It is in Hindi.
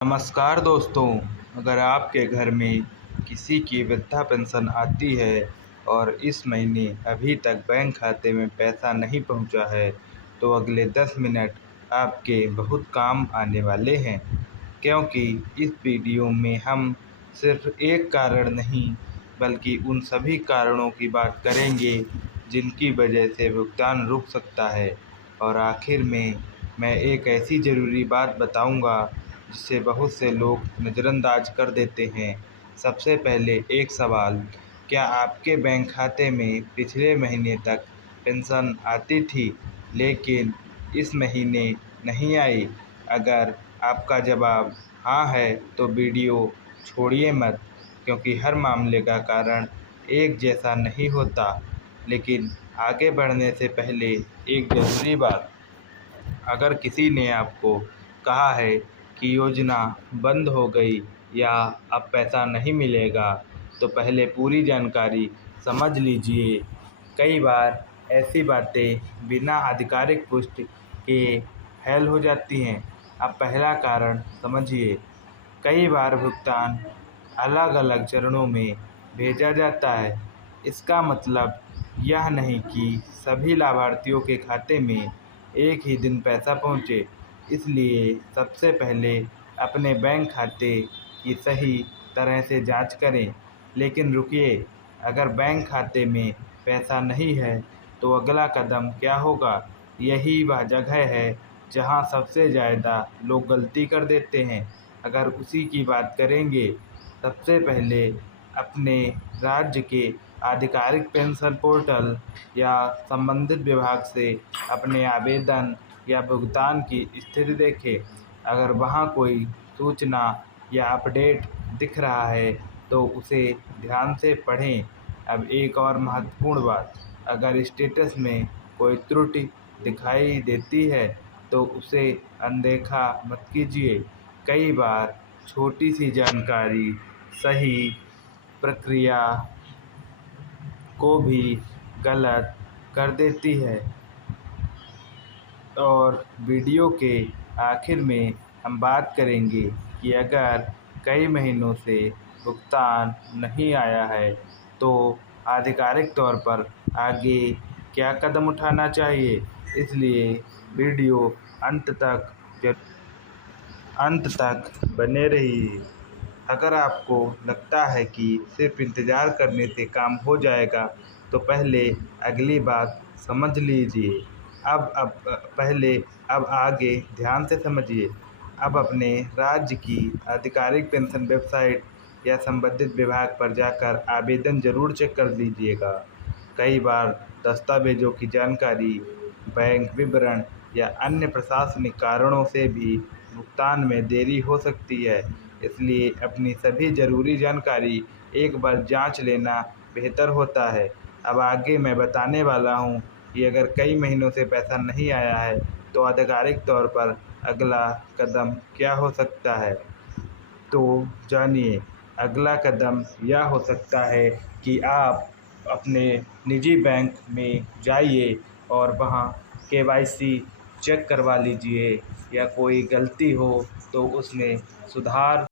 नमस्कार दोस्तों। अगर आपके घर में किसी की वृद्धा पेंशन आती है और इस महीने अभी तक बैंक खाते में पैसा नहीं पहुंचा है, तो अगले 10 मिनट आपके बहुत काम आने वाले हैं। क्योंकि इस वीडियो में हम सिर्फ एक कारण नहीं, बल्कि उन सभी कारणों की बात करेंगे जिनकी वजह से भुगतान रुक सकता है। और आखिर में मैं एक ऐसी ज़रूरी बात बताऊंगा जिसे बहुत से लोग नज़रअंदाज कर देते हैं। सबसे पहले एक सवाल, क्या आपके बैंक खाते में पिछले महीने तक पेंशन आती थी लेकिन इस महीने नहीं आई? अगर आपका जवाब हाँ है तो वीडियो छोड़िए मत, क्योंकि हर मामले का कारण एक जैसा नहीं होता। लेकिन आगे बढ़ने से पहले एक ज़रूरी बात, अगर किसी ने आपको कहा है कि योजना बंद हो गई या अब पैसा नहीं मिलेगा, तो पहले पूरी जानकारी समझ लीजिए। कई बार ऐसी बातें बिना आधिकारिक पुष्टि के फैल हो जाती हैं। अब पहला कारण समझिए। कई बार भुगतान अलग अलग चरणों में भेजा जाता है। इसका मतलब यह नहीं कि सभी लाभार्थियों के खाते में एक ही दिन पैसा पहुंचे। इसलिए सबसे पहले अपने बैंक खाते की सही तरह से जांच करें। लेकिन रुकिए, अगर बैंक खाते में पैसा नहीं है तो अगला कदम क्या होगा? यही वह जगह है जहां सबसे ज़्यादा लोग गलती कर देते हैं। अगर उसी की बात करेंगे, सबसे पहले अपने राज्य के आधिकारिक पेंशन पोर्टल या संबंधित विभाग से अपने आवेदन या भुगतान की स्थिति देखें। अगर वहां कोई सूचना या अपडेट दिख रहा है तो उसे ध्यान से पढ़ें। अब एक और महत्वपूर्ण बात, अगर स्टेटस में कोई त्रुटि दिखाई देती है तो उसे अनदेखा मत कीजिए। कई बार छोटी सी जानकारी सही प्रक्रिया को भी गलत कर देती है। और वीडियो के आखिर में हम बात करेंगे कि अगर कई महीनों से भुगतान नहीं आया है तो आधिकारिक तौर पर आगे क्या कदम उठाना चाहिए। इसलिए वीडियो अंत तक बने रहिए। अगर आपको लगता है कि सिर्फ इंतज़ार करने से काम हो जाएगा, तो पहले अगली बात समझ लीजिए। अब आगे ध्यान से समझिए। अब अपने राज्य की आधिकारिक पेंशन वेबसाइट या संबंधित विभाग पर जाकर आवेदन ज़रूर चेक कर लीजिएगा। कई बार दस्तावेज़ों की जानकारी, बैंक विवरण या अन्य प्रशासनिक कारणों से भी भुगतान में देरी हो सकती है। इसलिए अपनी सभी ज़रूरी जानकारी एक बार जांच लेना बेहतर होता है। अब आगे मैं बताने वाला हूं कि अगर कई महीनों से पैसा नहीं आया है तो आधिकारिक तौर पर अगला कदम क्या हो सकता है। तो जानिए, अगला कदम यह हो सकता है कि आप अपने निजी बैंक में जाइए और वहां केवाईसी चेक करवा लीजिए, या कोई गलती हो तो उसमें सुधार